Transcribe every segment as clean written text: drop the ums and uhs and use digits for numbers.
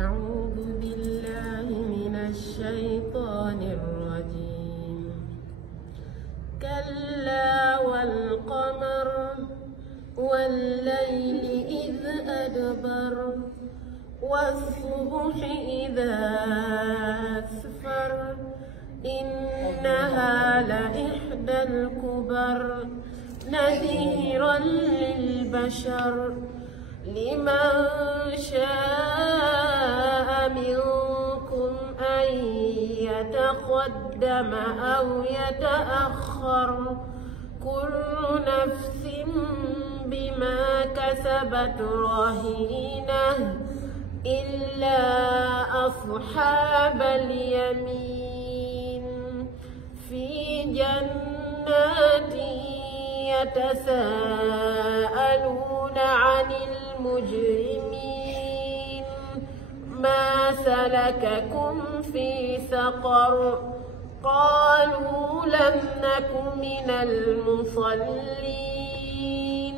أعوذ بالله من الشيطان الرجيم. كلا والقمر والليل إذ أدبر والصبح إذا أسفر إنها لإحدى الكبر نذيرا للبشر لمن شاء منكم أن يتقدم أو يتأخر كل نفس بما كسبت رهينة إلا أصحاب اليمين في جنات يتساءلون عن المجرمين ما سلككم في سقر قالوا لم نك من المصلين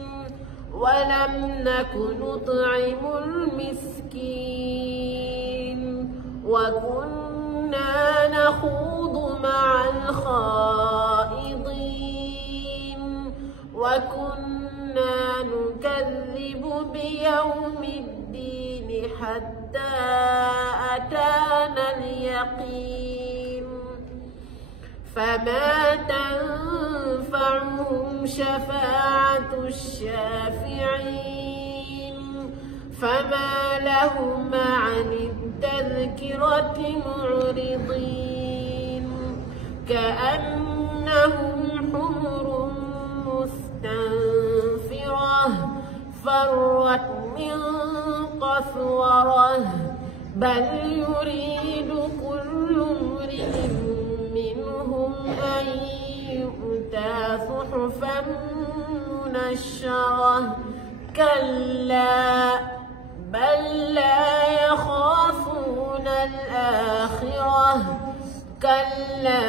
ولم نك نطعم المسكين وكنا نخوض مع الخائضين وكنا نكذب بيوم الدين حتى أتانا اليقين فما تنفعهم شفاعة الشافعين فما لهم عن التذكرة معرضين كأنهم حمر مستنفرة فرت من قسورة بل يريد كل امرئ منهم أن يؤتى صحفا منشرة كلا بل لا يخافون الآخرة كلا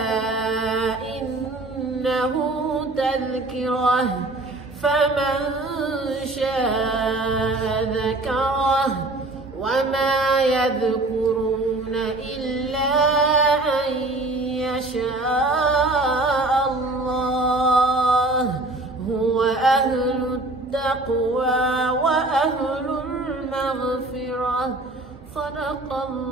إنه تذكرة فمن شاء ذكره وما يذكرون إلا أن يشاء الله هو أهل التقوى وأهل المغفرة صدق الله.